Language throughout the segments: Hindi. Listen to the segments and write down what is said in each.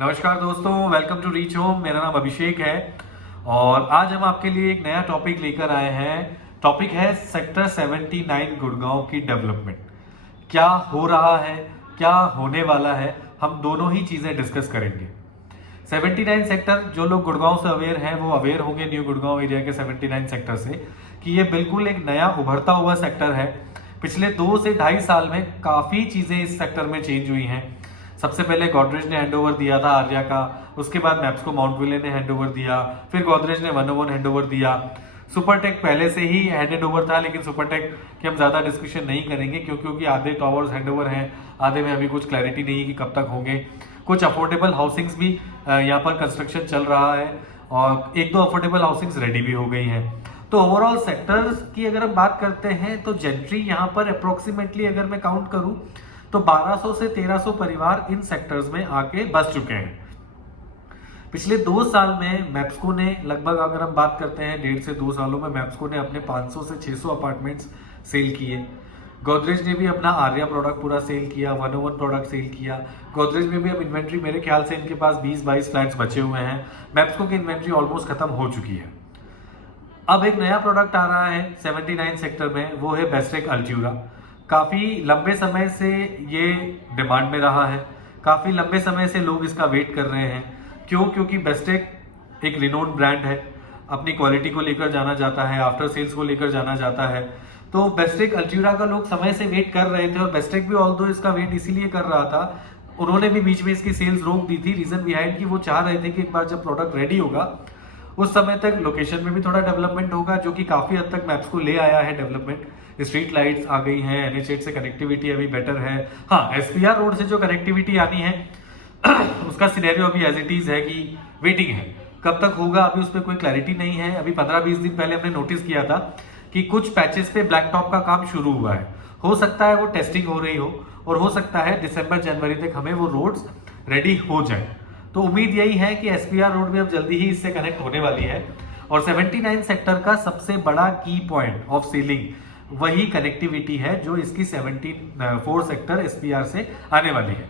नमस्कार दोस्तों, वेलकम टू रीच होम। मेरा नाम अभिषेक है और आज हम आपके लिए एक नया टॉपिक लेकर आए हैं। टॉपिक है सेक्टर 79 गुड़गांव की डेवलपमेंट। क्या हो रहा है, क्या होने वाला है, हम दोनों ही चीजें डिस्कस करेंगे। 79 सेक्टर, जो लोग गुड़गांव से अवेयर हैं वो अवेयर होंगे न्यू गुड़गांव एरिया के 79 सेक्टर से कि ये बिल्कुल एक नया उभरता हुआ सेक्टर है। पिछले 2 से 2.5 साल में काफी चीजें इस सेक्टर में चेंज हुई हैं। सबसे पहले गोदरेज ने हैंडओवर दिया था आर्या का, उसके बाद मैप्सको माउंट विले ने हैंडओवर दिया, फिर गोदरेज ने 101 हैंडओवर दिया। सुपरटेक पहले से ही हैंडेड ओवर था, लेकिन सुपरटेक की हम ज्यादा डिस्कशन नहीं करेंगे क्योंकि आधे टावर्स हैंडओवर हैं, आधे में अभी कुछ क्लैरिटी नहीं है कि कब तक होंगे। कुछ अफोर्डेबल हाउसिंग्स भी यहाँ पर कंस्ट्रक्शन चल रहा है और 1-2 अफोर्डेबल हाउसिंग्स रेडी भी हो गई हैं। तो ओवरऑल सेक्टर्स की अगर हम बात करते हैं तो जेंट्री यहाँ पर अप्रोक्सीमेटली अगर मैं काउंट करूं तो 1200 से 1300 परिवार इन सेक्टर्स में आके बस चुके हैं। पिछले 2 साल में मैप्सको ने लगभग, अगर हम बात करते हैं 1.5 से 2 सालों में, मैप्सको ने अपने 500 से 600 अपार्टमेंट्स सेल किए। गोदरेज ने भी अपना आर्या प्रोडक्ट पूरा सेल किया, 101 प्रोडक्ट सेल किया। गोदरेज में भी अब इन्वेंट्री, मेरे ख्याल से इनके पास 20-22 फ्लैट्स बचे हुए हैं। मैप्सको की इन्वेंट्री ऑलमोस्ट खत्म हो चुकी है। अब एक नया प्रोडक्ट आ रहा है 79 सेक्टर में, वो है बेस्टेक अल्ट्यूरा। काफी लंबे समय से ये डिमांड में रहा है, काफी लंबे समय से लोग इसका वेट कर रहे हैं। क्योंकि बेस्टेक एक रिनोन्ड ब्रांड है, अपनी क्वालिटी को लेकर जाना जाता है, आफ्टर सेल्स को लेकर जाना जाता है। तो बेस्टेक अल्ट्यूरा का लोग समय से वेट कर रहे थे और बेस्टेक भी ऑल्दो इसका वेट इसीलिए कर रहा था, उन्होंने भी बीच में इसकी सेल्स रोक दी थी। रीजन बिहाइंड कि वो चाह रहे थे कि एक बार जब प्रोडक्ट रेडी होगा उस समय तक लोकेशन में भी थोड़ा डेवलपमेंट होगा, जो कि काफी हद तक मैप्स को ले आया है डेवलपमेंट। स्ट्रीट लाइट्स आ गई हैं, NH8 से कनेक्टिविटी अभी बेटर है। हाँ, SPR रोड से जो कनेक्टिविटी आनी है उसका सिनेरियो अभी एज इट इज है कि वेटिंग है, कब तक होगा अभी उस पर कोई क्लैरिटी नहीं है। अभी 15-20 दिन पहले हमने नोटिस किया था कि कुछ पैचेस पे ब्लैक टॉप का काम शुरू हुआ है। हो सकता है वो टेस्टिंग हो रही हो और हो सकता है दिसंबर-जनवरी तक हमें वो रोड्स रेडी हो जाए। तो उम्मीद यही है कि SPR रोड भी अब जल्दी ही इससे कनेक्ट होने वाली है। और 79 सेक्टर का सबसे बड़ा की पॉइंट ऑफ सेलिंग वही कनेक्टिविटी है जो इसकी 74 सेक्टर SPR से आने वाली है।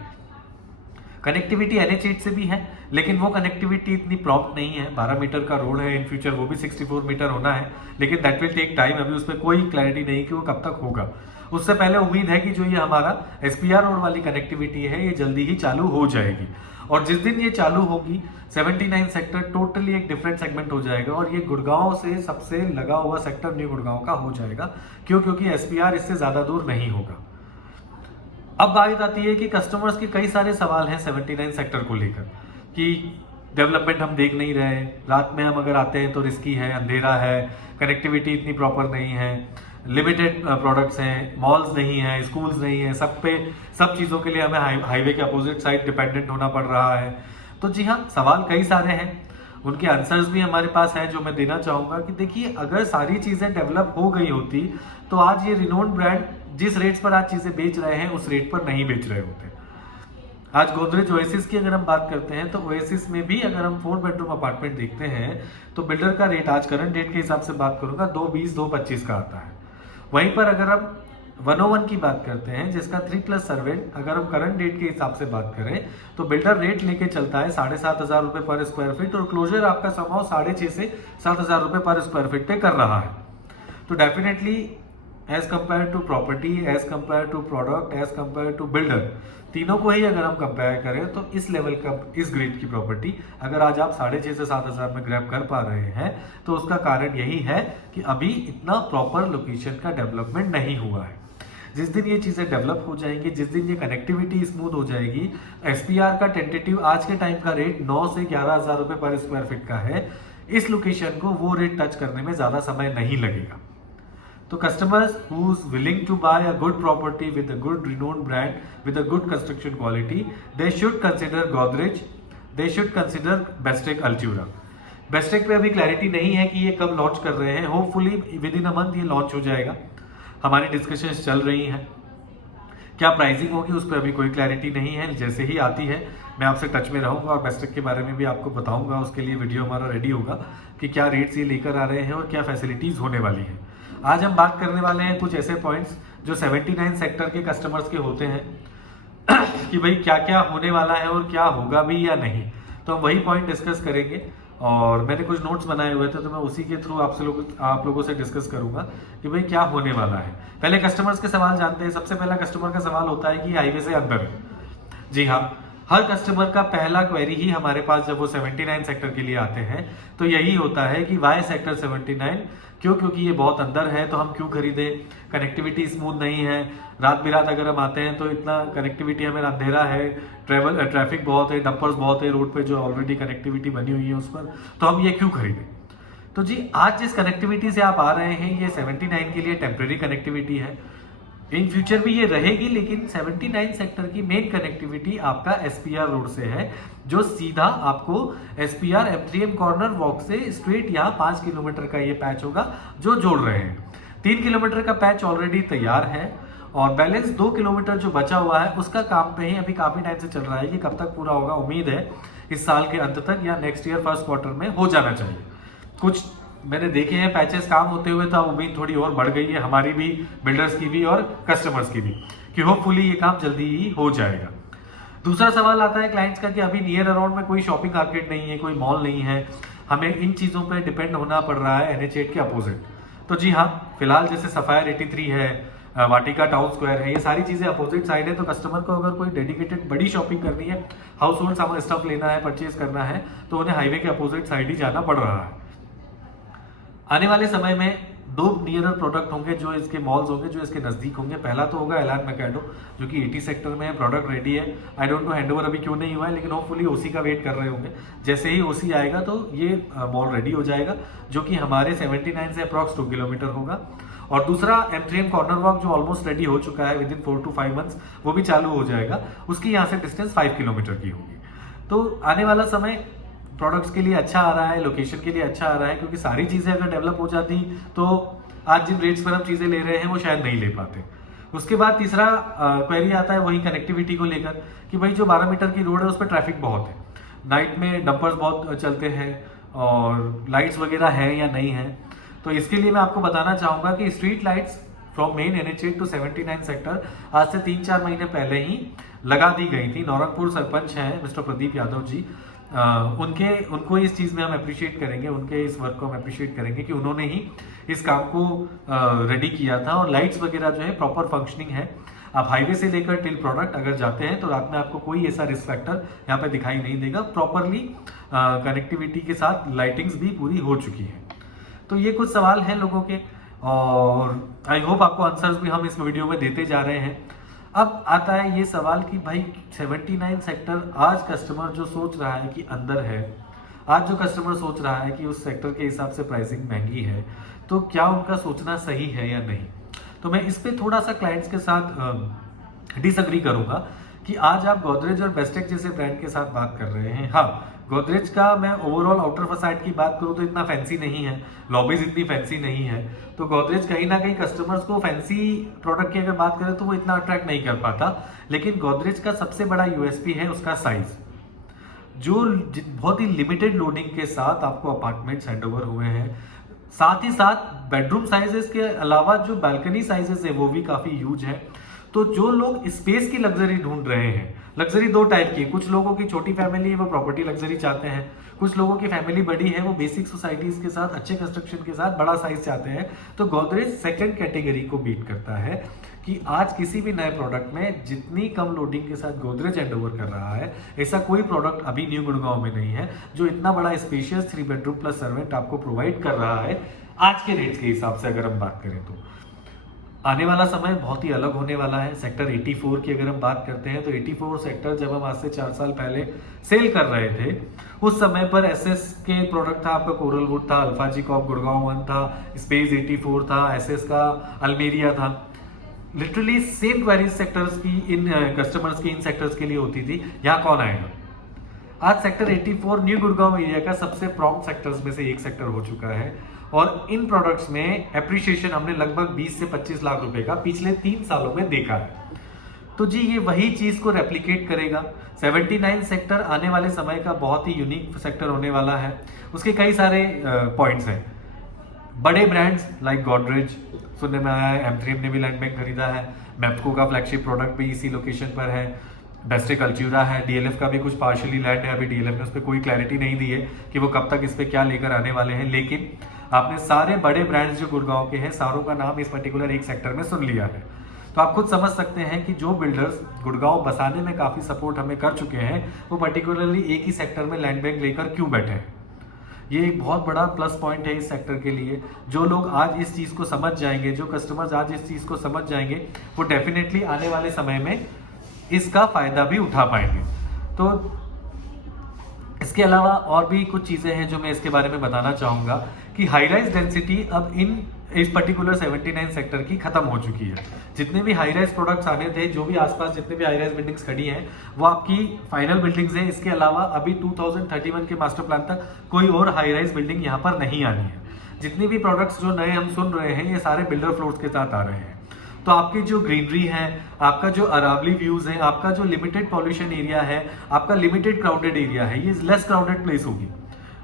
कनेक्टिविटी NH8 से भी है, लेकिन वो कनेक्टिविटी इतनी प्रॉम्प्ट नहीं है। 12 मीटर का रोड है, इन फ्यूचर वो भी 64 मीटर होना है, लेकिन दैट विल टेक टाइम। अभी उस पर कोई क्लैरिटी नहीं कि वो कब तक होगा। उससे पहले उम्मीद है कि जो ये हमारा SPR रोड वाली कनेक्टिविटी है ये जल्दी ही चालू हो जाएगी। और जिस दिन ये चालू होगी 79 सेक्टर टोटली एक डिफरेंट सेगमेंट हो जाएगा और ये गुड़गांव से सबसे लगा हुआ सेक्टर न्यू गुड़गांव का हो जाएगा। क्योंकि SPR इससे ज्यादा दूर नहीं होगा। अब बात आती है कि कस्टमर्स के कई सारे सवाल हैं 79 सेक्टर को लेकर कि डेवलपमेंट हम देख नहीं रहे, रात में हम अगर आते हैं तो रिस्की है, अंधेरा है, कनेक्टिविटी इतनी प्रॉपर नहीं है, लिमिटेड प्रोडक्ट्स हैं, मॉल्स नहीं है, स्कूल्स नहीं है, सब चीज़ों के लिए हमें हाईवे के अपोजिट साइड डिपेंडेंट होना पड़ रहा है। तो जी हाँ, सवाल कई सारे हैं, उनके आंसर्स भी हमारे पास हैं जो मैं देना चाहूँगा कि देखिए, अगर सारी चीज़ें डेवलप हो गई होती तो आज ये रिनोन्ड ब्रांड जिस रेट्स पर आज चीज़ें बेच रहे हैं उस रेट पर नहीं बेच रहे होते। आज गोदरेज ओएसिस की अगर हम बात करते हैं तो ओएसिस में भी अगर हम 4 बेडरूम अपार्टमेंट देखते हैं तो बिल्डर का रेट, आज करंट रेट के हिसाब से बात करूंगा, 220-225 का आता है। वहीं पर अगर हम 101 की बात करते हैं जिसका 3+ सर्वेंट, अगर हम करंट रेट के हिसाब से बात करें तो बिल्डर रेट लेके चलता है 7,500 रुपए पर स्क्वायर फीट और क्लोजर आपका समाव 6,500 से 7,000 रुपए पर स्क्वायर फीट पे कर रहा है। तो definitely as compare to property, as compare to product, as compare to builder, तीनों को ही अगर हम कंपेयर करें तो इस लेवल का, इस ग्रेड की प्रॉपर्टी अगर आज आप 6,500 से 7,000 में ग्रैब कर पा रहे हैं तो उसका कारण यही है कि अभी इतना प्रॉपर लोकेशन का डेवलपमेंट नहीं हुआ है। जिस दिन ये चीज़ें डेवलप हो जाएंगी, जिस दिन ये कनेक्टिविटी स्मूथ हो जाएगी, SPR का टेंटेटिव आज के टाइम का रेट 9 से 11,000 रुपए पर स्क्वायर फीट का है। इस लोकेशन को वो रेट टच करने में ज़्यादा समय नहीं लगेगा। तो customers who's willing to buy a good property with a good renowned brand with a good construction quality, they should consider Godrej, they should consider Bestec Altura। Bestec पे अभी क्लैरिटी नहीं है कि ये कब लॉन्च कर रहे हैं, hopefully with in a month ये लॉन्च हो जाएगा। हमारी डिस्कशंस चल रही हैं, क्या प्राइसिंग होगी उस पर अभी कोई क्लैरिटी नहीं है। जैसे ही आती है मैं आपसे टच में रहूंगा और बेस्टेक के बारे में भी आपको बताऊंगा। उसके लिए वीडियो हमारा रेडी होगा कि क्या रेट्स ये लेकर आ रहे हैं और क्या फैसिलिटीज होने वाली है। आज हम बात करने वाले हैं कुछ ऐसे पॉइंट्स जो 79 सेक्टर के कस्टमर्स के होते हैं कि भाई क्या क्या होने वाला है और क्या होगा भी या नहीं। तो हम वही पॉइंट डिस्कस करेंगे और मैंने कुछ नोट्स बनाए हुए थे तो मैं उसी के थ्रू आप लोगों से डिस्कस करूंगा कि भाई क्या होने वाला है। पहले कस्टमर्स के सवाल जानते हैं। सबसे पहला कस्टमर का सवाल होता है कि हाईवे से अंदर है। जी हाँ, हर कस्टमर का पहला क्वेरी ही हमारे पास जब वो 79 सेक्टर के लिए आते हैं तो यही होता है कि वाई सेक्टर 79 क्यों, क्योंकि ये बहुत अंदर है तो हम क्यों खरीदें, कनेक्टिविटी स्मूथ नहीं है, रात बिरात अगर हम आते हैं तो इतना कनेक्टिविटी हमें अंधेरा है, ट्रैफिक बहुत है, डंपर्स बहुत है रोड पे जो ऑलरेडी कनेक्टिविटी बनी हुई है उस पर, तो हम ये क्यों खरीदें। तो जी आज जिस कनेक्टिविटी से आप आ रहे हैं ये 79 के लिए टेम्प्रेरी कनेक्टिविटी है, इन फ्यूचर भी ये रहेगी, लेकिन 79 सेक्टर की मेन कनेक्टिविटी आपका एसपीआर रोड से है जो सीधा आपको एसपीआर M3M कॉर्नर वॉक से स्ट्रेट यहाँ 5 किलोमीटर का ये पैच होगा जो जोड़ रहे हैं। 3 किलोमीटर का पैच ऑलरेडी तैयार है और बैलेंस 2 किलोमीटर जो बचा हुआ है उसका काम पे ही अभी काफी टाइम से चल रहा है कि कब तक पूरा होगा। उम्मीद है इस साल के अंत तक या नेक्स्ट ईयर फर्स्ट क्वार्टर में हो जाना चाहिए। कुछ मैंने देखे हैं पैचेस काम होते हुए तो अब उम्मीद थोड़ी और बढ़ गई है हमारी भी, बिल्डर्स की भी और कस्टमर्स की भी, कि होपफुली ये काम जल्दी ही हो जाएगा। दूसरा सवाल आता है क्लाइंट्स का कि अभी नियर अराउंड में कोई शॉपिंग मार्केट नहीं है, कोई मॉल नहीं है, हमें इन चीज़ों पर डिपेंड होना पड़ रहा है NH8 के अपोजिट। तो जी हाँ, फिलहाल जैसे सफायर 83 है, वाटिका टाउन स्क्वायर है, ये सारी चीज़ें अपोजिट साइड है। तो कस्टमर को अगर कोई डेडिकेटेड बड़ी शॉपिंग करनी है, हाउस होल्ड सामान स्टफ लेना है, परचेज करना है, तो उन्हें हाईवे के अपोजिट साइड ही जाना पड़ रहा है। आने वाले समय में 2 नियरर प्रोडक्ट होंगे जो इसके मॉल्स होंगे जो इसके नज़दीक होंगे। पहला तो होगा एलान मैकेडो जो कि 80 सेक्टर में है, प्रोडक्ट रेडी है। आई डोंट नो हैंडओवर अभी क्यों नहीं हुआ है, लेकिन होपफुली ओसी का वेट कर रहे होंगे। जैसे ही ओसी आएगा तो ये मॉल रेडी हो जाएगा जो कि हमारे 79 से अप्रॉक्स 2 किलोमीटर होगा। और दूसरा M3M कॉर्नर वॉक जो ऑलमोस्ट रेडी हो चुका है, विद इन 4 to 5 मंथ्स वो भी चालू हो जाएगा। उसकी यहाँ से डिस्टेंस 5 किलोमीटर की होगी। तो आने वाला समय प्रोडक्ट्स के लिए अच्छा आ रहा है, लोकेशन के लिए अच्छा आ रहा है, क्योंकि सारी चीज़ें अगर डेवलप हो जाती तो आज जिन रेट्स पर हम चीज़ें ले रहे हैं वो शायद नहीं ले पाते। उसके बाद तीसरा क्वेरी आता है वही कनेक्टिविटी को लेकर कि भाई जो 12 मीटर की रोड है उस पर ट्रैफिक बहुत है, नाइट में डंपर्स बहुत चलते हैं और लाइट्स वगैरह हैं या नहीं है। तो इसके लिए मैं आपको बताना चाहूँगा कि street lights from main NH8 to 79 sector आज से 3-4 महीने पहले ही लगा दी गई थी। नौरंगपुर सरपंच हैं मिस्टर प्रदीप यादव जी, उनको इस चीज़ में हम अप्रिशिएट करेंगे, उनके इस वर्क को हम अप्रिशिएट करेंगे कि उन्होंने ही इस काम को रेडी किया था। और लाइट्स वगैरह जो है प्रॉपर फंक्शनिंग है। आप हाईवे से लेकर टिल प्रोडक्ट अगर जाते हैं तो रात में आपको कोई ऐसा रिस्क फैक्टर यहाँ पे दिखाई नहीं देगा। प्रॉपरली कनेक्टिविटी के साथ लाइटिंग्स भी पूरी हो चुकी है। तो ये कुछ सवाल हैं लोगों के और आई होप आपको आंसर्स भी हम इस वीडियो में देते जा रहे हैं। अब आता है ये सवाल कि भाई 79 सेक्टर आज कस्टमर जो सोच रहा है कि अंदर है, आज जो कस्टमर सोच रहा है कि उस सेक्टर के हिसाब से प्राइसिंग महंगी है, तो क्या उनका सोचना सही है या नहीं। तो मैं इस पे थोड़ा सा क्लाइंट्स के साथ डिसएग्री करूंगा कि आज आप गोदरेज और बेस्टेक जैसे ब्रांड के साथ बात कर रहे हैं। हाँ, गोदरेज का मैं ओवरऑल आउटर फसाइड की बात करूं तो इतना फैंसी नहीं है, लॉबीज इतनी फैंसी नहीं है, तो गोदरेज कहीं ना कहीं कस्टमर्स को फैंसी प्रोडक्ट की अगर बात करें तो वो इतना अट्रैक्ट नहीं कर पाता। लेकिन गोदरेज का सबसे बड़ा यूएसपी है उसका साइज, जो बहुत ही लिमिटेड लोडिंग के साथ आपको अपार्टमेंट्स हैंडओवर हुए हैं। साथ ही साथ बेडरूम साइजेस के अलावा जो बालकनी साइजेस है वो भी काफी ह्यूज है। तो जो लोग स्पेस की लग्जरी ढूंढ रहे हैं, लग्जरी 2 टाइप की, कुछ लोगों की छोटी फैमिली है वो प्रॉपर्टी लग्जरी चाहते हैं, कुछ लोगों की फैमिली बड़ी है वो बेसिक सोसाइटीज के साथ अच्छे कंस्ट्रक्शन के साथ बड़ा साइज चाहते हैं। तो गोदरेज सेकंड कैटेगरी को बीट करता है कि आज किसी भी नए प्रोडक्ट में जितनी कम लोडिंग के साथ गोदरेज हैंडओवर कर रहा है, ऐसा कोई प्रोडक्ट अभी न्यू गुड़गांव में नहीं है जो इतना बड़ा स्पेशियस 3 बेडरूम प्लस सर्वेंट आपको प्रोवाइड कर रहा है आज के रेट्स के हिसाब से। अगर हम बात करें तो आने वाला समय बहुत ही अलग होने वाला है। सेक्टर 84 की अगर हम बात करते हैं तो 84 सेक्टर जब हम आज से 4 साल पहले सेल कर रहे थे उस समय पर एसएस के प्रोडक्ट था, आपका कोरलवुड था, अल्फा जी कॉप गुड़गांव 1 था, स्पेस 84 था, एसएस का अल्मेरिया था। लिटरली सेम क्वेरीज सेक्टर्स की इन कस्टमर्स की इन सेक्टर्स के लिए होती थी। यहाँ कौन आएगा? आज सेक्टर 84 न्यू गुड़गांव एरिया का सबसे प्रॉम्प्ट सेक्टर्स में से एक सेक्टर हो चुका है और इन प्रोडक्ट्स में एप्रिसिएशन हमने लगभग 20 से 25 लाख रुपए का पिछले 3 सालों में देखा है। तो जी ये वही चीज को रेप्लिकेट करेगा। 79 सेक्टर आने वाले समय का बहुत ही यूनिक सेक्टर होने वाला है। उसके कई सारे पॉइंट्स हैं। बड़े ब्रांड्स लाइक गोदरेज, सुनने में आया है M3M ने भी लैंड बैंक खरीदा है, मैप्को का फ्लैगशिप प्रोडक्ट भी इसी लोकेशन पर है, बेस्टेक अल्ट्यूरा है, डीएलएफ का भी कुछ पार्शियली लैंड है, अभी डीएलएफ ने उस पर कोई क्लैरिटी नहीं दी है कि वो कब तक इस पर क्या लेकर आने वाले हैं। लेकिन आपने सारे बड़े ब्रांड्स जो गुड़गांव के हैं सारों का नाम इस पर्टिकुलर एक सेक्टर में सुन लिया है। तो आप खुद समझ सकते हैं कि जो बिल्डर्स गुड़गांव बसाने में काफ़ी सपोर्ट हमें कर चुके हैं वो पर्टिकुलरली एक ही सेक्टर में लैंड बैंक लेकर क्यों बैठे हैं। ये एक बहुत बड़ा प्लस पॉइंट है इस सेक्टर के लिए। जो लोग आज इस चीज़ को समझ जाएंगे, जो कस्टमर्स आज इस चीज़ को समझ जाएंगे, वो डेफिनेटली आने वाले समय में इसका फायदा भी उठा पाएंगे। तो इसके अलावा और भी कुछ चीज़ें हैं जो मैं इसके बारे में बताना चाहूँगा कि हाई राइज डेंसिटी अब इस पर्टिकुलर 79 सेक्टर की खत्म हो चुकी है। जितने भी हाई राइज प्रोडक्ट्स आने थे, जो भी आसपास जितने भी हाई राइज बिल्डिंग्स खड़ी हैं, वो आपकी फाइनल बिल्डिंग्स हैं। इसके अलावा अभी 2031 के मास्टर प्लान तक कोई और हाई राइज बिल्डिंग यहाँ पर नहीं आनी है। जितनी भी प्रोडक्ट्स जो नए हम सुन रहे हैं, ये सारे बिल्डर फ्लोर्स के साथ आ रहे हैं। तो आपकी जो ग्रीनरी है, आपका जो अरावली व्यूज है, आपका जो लिमिटेड पॉल्यूशन एरिया है, आपका लिमिटेड क्राउडेड एरिया है, ये लेस क्राउडेड प्लेस होगी,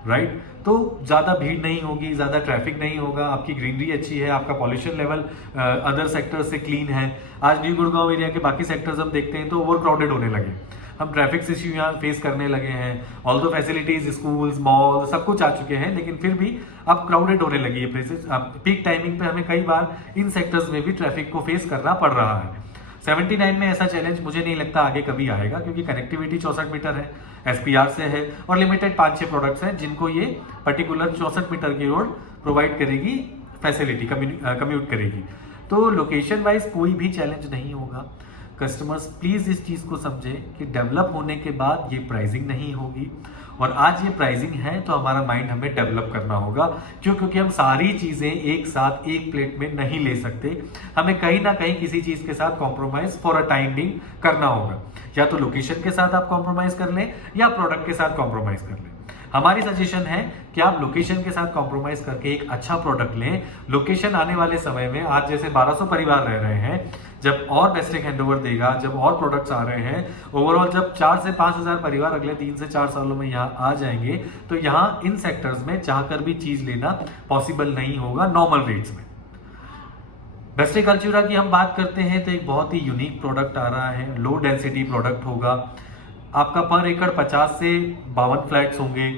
राइट। तो ज़्यादा भीड़ नहीं होगी, ज़्यादा ट्रैफिक नहीं होगा, आपकी ग्रीनरी अच्छी है, आपका पॉल्यूशन लेवल अदर सेक्टर से क्लीन है। आज न्यू गुड़गांव एरिया के बाकी सेक्टर्स हम देखते हैं तो ओवर क्राउडेड होने लगे, हम ट्रैफिक इश्यू यहाँ फेस करने लगे हैं। ऑल दो फैसिलिटीज, स्कूल्स, मॉल सब कुछ आ चुके हैं, लेकिन फिर भी अब क्राउडेड होने लगी है प्लेसेस। पीक टाइमिंग पे हमें कई बार इन सेक्टर्स में भी ट्रैफिक को फेस करना पड़ रहा है। 79 में ऐसा चैलेंज मुझे नहीं लगता आगे कभी आएगा, क्योंकि कनेक्टिविटी 64 मीटर है, एसपीआर से है, और लिमिटेड 5-6 प्रोडक्ट्स हैं जिनको ये पर्टिकुलर 64 मीटर की रोड प्रोवाइड करेगी, फैसिलिटी कम्यूट करेगी। तो लोकेशन वाइज कोई भी चैलेंज नहीं होगा। कस्टमर्स प्लीज इस चीज को समझें कि डेवलप होने के बाद ये प्राइसिंग नहीं होगी, और आज ये प्राइसिंग है तो हमारा माइंड हमें डेवलप करना होगा। क्यों? क्योंकि हम सारी चीजें एक साथ एक प्लेट में नहीं ले सकते, हमें कहीं ना कहीं किसी चीज के साथ compromise for a time being करना होगा। या तो लोकेशन के साथ आप कॉम्प्रोमाइज कर लें या प्रोडक्ट के साथ कॉम्प्रोमाइज कर लें। हमारी सजेशन है कि आप लोकेशन के साथ कॉम्प्रोमाइज करके एक अच्छा प्रोडक्ट लें। लोकेशन आने वाले समय में आज जैसे 1200 परिवार रह रहे हैं, जब और बेस्टेक हैंडओवर देगा, जब और प्रोडक्ट्स आ रहे हैं, ओवरऑल जब 4 से 5,000 परिवार अगले 3 से 4 सालों में यहाँ आ जाएंगे, तो यहाँ इन सेक्टर्स में चाहकर भी चीज लेना पॉसिबल नहीं होगा नॉर्मल रेट्स में। बेस्टेक अल्ट्यूरा की हम बात करते हैं तो एक बहुत ही यूनिक प्रोडक्ट आ रहा है, लो डेंसिटी प्रोडक्ट होगा। आपका पर एकड़ 50 से 52 फ्लैट्स होंगे,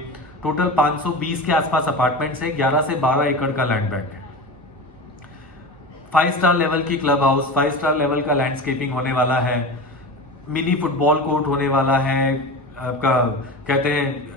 टोटल 520 के आसपास अपार्टमेंट्स है, 11 से 12 एकड़ का लैंड बैंक है। 5 स्टार लेवल की क्लब हाउस, 5 स्टार लेवल का लैंडस्केपिंग होने वाला है, मिनी फुटबॉल कोर्ट होने वाला है, आपका कहते हैं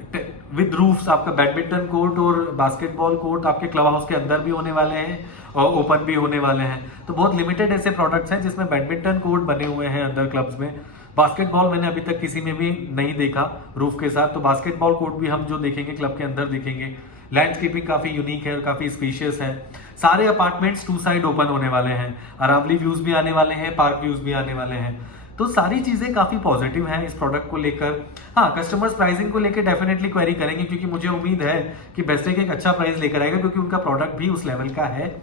विद रूफ्स, आपका बैडमिंटन कोर्ट और बास्केटबॉल कोर्ट आपके क्लब हाउस के अंदर भी होने वाले हैं और ओपन भी होने वाले हैं। तो बहुत लिमिटेड ऐसे प्रोडक्ट्स हैं जिसमें बैडमिंटन कोर्ट बने हुए हैं अंदर क्लब्स में। बास्केटबॉल मैंने अभी तक किसी में भी नहीं देखा रूफ के साथ, तो बास्केटबॉल कोर्ट भी हम जो देखेंगे क्लब के अंदर देखेंगे। लैंडस्केपिंग काफी यूनिक है और काफी स्पेशियस है। सारे अपार्टमेंट्स 2 साइड ओपन होने वाले हैं, अरावली व्यूज भी आने वाले हैं, पार्क व्यूज भी आने वाले हैं। तो सारी चीजें काफी पॉजिटिव हैं इस प्रोडक्ट को लेकर। हाँ, कस्टमर्स प्राइसिंग को लेकर डेफिनेटली क्वेरी करेंगे, क्योंकि मुझे उम्मीद है कि बेस्टेक एक अच्छा प्राइस लेकर आएगा, क्योंकि उनका प्रोडक्ट भी उस लेवल का है।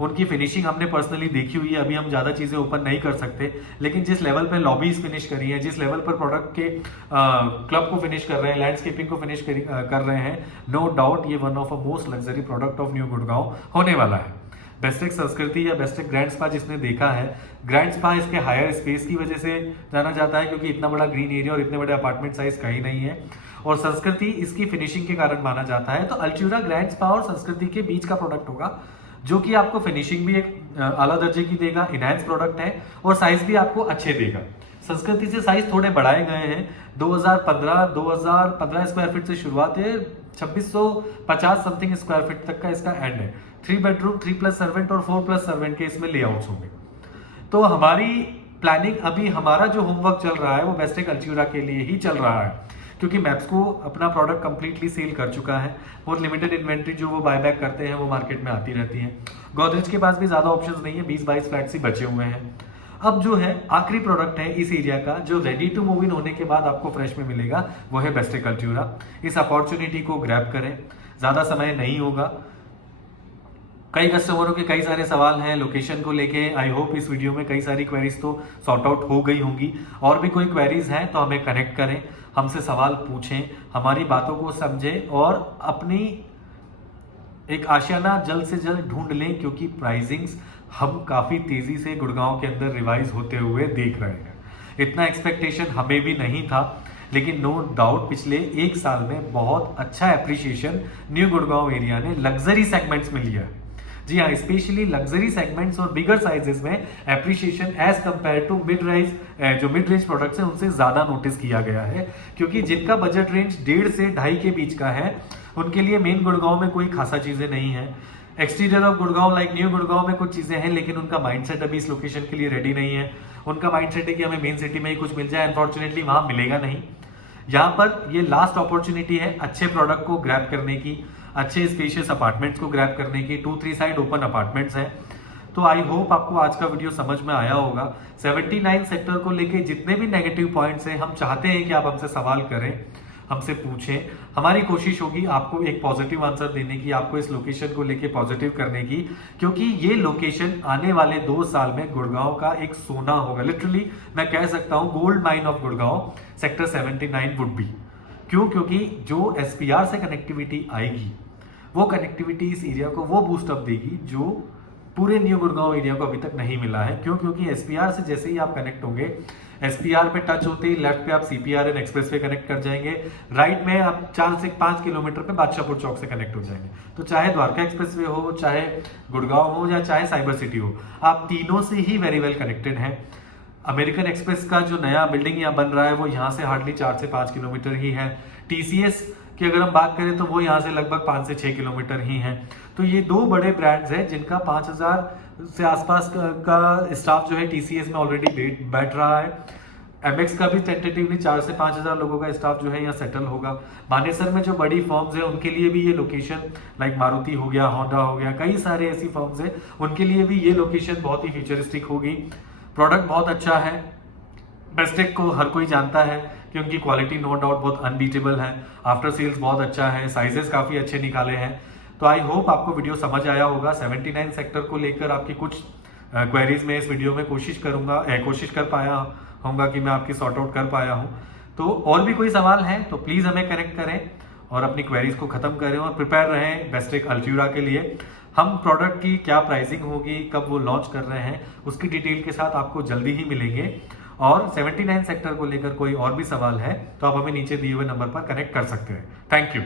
उनकी फिनिशिंग हमने पर्सनली देखी हुई है, अभी हम ज़्यादा चीज़ें ओपन नहीं कर सकते, लेकिन जिस लेवल पे लॉबीज फिनिश करी है, जिस लेवल पर प्रोडक्ट के क्लब को फिनिश कर रहे हैं, लैंडस्केपिंग को फिनिश कर रहे हैं, नो डाउट ये one of a most luxury product of new Gurgaon होने वाला है। बेस्टेक संस्कृति या बेस्टेक ग्रैंड स्पा जिसने देखा है, ग्रैंड स्पा इसके हायर स्पेस की वजह से जाना जाता है, क्योंकि इतना बड़ा ग्रीन एरिया और इतने बड़े अपार्टमेंट साइज कहीं नहीं है, और संस्कृति इसकी फिनिशिंग के कारण माना जाता है। तो अल्ट्यूरा ग्रैंड स्पा और संस्कृति के बीच का प्रोडक्ट होगा, जो कि आपको फिनिशिंग भी एक आला दर्जे की देगा, इनहैंस प्रोडक्ट है, और साइज भी आपको अच्छे देगा। संस्कृति से साइज थोड़े बढ़ाए गए हैं, 2015 स्क्वायर फीट से शुरुआत है, 2650 समथिंग स्क्वायर फीट तक का इसका एंड है। 3 बेडरूम, 3+ सर्वेंट और 4+ सर्वेंट के इसमें लेआउट्स होंगे। तो हमारी प्लानिंग, अभी हमारा जो होमवर्क चल रहा है वो बेस्टेक अल्ट्यूरा के लिए ही चल रहा है, क्योंकि मैप्सको अपना प्रोडक्ट कंप्लीटली सेल कर चुका है। बहुत लिमिटेड इन्वेंट्री जो वो बायबैक करते हैं वो मार्केट में आती रहती है। गोदरेज के पास भी ज़्यादा ऑप्शंस नहीं है, 20-22 फ्लैट्स ही बचे हुए हैं। अब जो है आखिरी प्रोडक्ट है इस एरिया का, जो रेडी टू मूव इन होने के बाद आपको फ्रेश में मिलेगा, वो है बेस्टेक अल्ट्यूरा। इस अपॉर्चुनिटी को ग्रैब करें, ज़्यादा समय नहीं होगा। कई कस्टमरों के कई सारे सवाल हैं लोकेशन को लेके। आई होप इस वीडियो में कई सारी क्वेरीज तो सॉर्ट आउट हो गई होंगी। और भी कोई क्वेरीज हैं तो हमें कनेक्ट करें, हमसे सवाल पूछें, हमारी बातों को समझें और अपनी एक आशियाना जल्द से जल्द ढूंढ लें, क्योंकि प्राइसिंग्स हम काफ़ी तेज़ी से गुड़गांव के अंदर रिवाइज होते हुए देख रहे हैं। इतना एक्सपेक्टेशन हमें भी नहीं था, लेकिन नो डाउट पिछले एक साल में बहुत अच्छा एप्रिसिएशन न्यू गुड़गांव एरिया ने लग्जरी सेगमेंट्स में लिया है। जी हाँ, स्पेशली लग्जरी सेगमेंट्स और बिगर साइजेस में appreciation as compare to mid range products हैं उनसे ज़्यादा नोटिस किया गया है, क्योंकि जिनका बजट रेंज 1.5 से 2.5 के बीच का है उनके लिए मेन गुड़गांव में कोई खासा चीज़ें नहीं है। Exterior of Gurgaon like new Gurgaon में कुछ चीज़ें हैं, लेकिन उनका माइंडसेट अभी इस लोकेशन के लिए रेडी नहीं है। उनका माइंडसेट है कि हमें मेन सिटी में ही कुछ मिल जाए, अनफॉर्चुनेटली वहाँ मिलेगा नहीं। यहाँ पर ये लास्ट अपॉर्चुनिटी है अच्छे प्रोडक्ट को ग्रैब करने की, अच्छे स्पेशियस अपार्टमेंट्स को ग्रैब करने की। 2-3 साइड ओपन अपार्टमेंट्स हैं। तो आई होप आपको आज का वीडियो समझ में आया होगा। 79 सेक्टर को लेके जितने भी नेगेटिव पॉइंट्स हैं, हम चाहते हैं कि आप हमसे सवाल करें, हमसे पूछें। हमारी कोशिश होगी आपको एक पॉजिटिव आंसर देने की, आपको इस लोकेशन को लेके पॉजिटिव करने की, क्योंकि ये लोकेशन आने वाले 2 साल में गुड़गांव का एक सोना होगा। लिटरली मैं कह सकता हूँ gold mine of Gurgaon sector 79 would be. क्यों? क्योंकि जो एसपीआर से कनेक्टिविटी आएगी वो कनेक्टिविटी इस एरिया को वो बूस्ट अप देगी जो पूरे न्यू गुड़गांव एरिया को अभी तक नहीं मिला है। क्यों? क्योंकि एसपीआर से जैसे ही आप कनेक्ट होंगे, एसपीआर पे टच होते ही लेफ्ट पे आप सीपीआरएन एक्सप्रेस वे कनेक्ट कर जाएंगे, राइट में आप 4 से 5 किलोमीटर पे बादशाहपुर चौक से कनेक्ट हो जाएंगे। तो चाहे द्वारका एक्सप्रेस वे हो, चाहे गुड़गांव हो या चाहे साइबर सिटी हो, आप तीनों से ही वेरी वेल कनेक्टेड हैं। अमेरिकन एक्सप्रेस का जो नया बिल्डिंग यहाँ बन रहा है वो यहाँ से हार्डली 4 से 5 किलोमीटर ही है। टीसीएस की अगर हम बात करें तो वो यहाँ से लगभग 5 से 6 किलोमीटर ही हैं। तो ये 2 बड़े ब्रांड्स हैं जिनका 5000 से आसपास का स्टाफ जो है टीसीएस में ऑलरेडी बैठ रहा है। एमएक्स का भी टेंटेटिवली 4 से 5000 लोगों का स्टाफ जो है यहाँ सेटल होगा। मानेसर में जो बड़ी फर्म्स है उनके लिए भी ये लोकेशन, लाइक मारुति हो गया, होंडा हो गया, कई सारे ऐसी फर्म्स है, उनके लिए भी ये लोकेशन बहुत ही फ्यूचरिस्टिक होगी। प्रोडक्ट बहुत अच्छा है, बेस्टेक को हर कोई जानता है कि उनकी क्वालिटी नो डाउट बहुत अनबीटेबल है, आफ्टर सेल्स बहुत अच्छा है, साइजेस काफ़ी अच्छे निकाले हैं। तो आई होप आपको वीडियो समझ आया होगा। 79 सेक्टर को लेकर आपकी कुछ क्वेरीज में इस वीडियो में कोशिश कर पाया होऊंगा कि मैं आपकी सॉर्ट आउट कर पाया हूँ। तो और भी कोई सवाल है तो प्लीज़ हमें कनेक्ट करें और अपनी क्वेरीज को ख़त्म करें और प्रिपेयर रहें बेस्टेक अल्ट्यूरा के लिए। हम प्रोडक्ट की क्या प्राइसिंग होगी, कब वो लॉन्च कर रहे हैं, उसकी डिटेल के साथ आपको जल्दी ही मिलेंगे। और 79 सेक्टर को लेकर कोई और भी सवाल है तो आप हमें नीचे दिए हुए नंबर पर कनेक्ट कर सकते हैं। Thank you.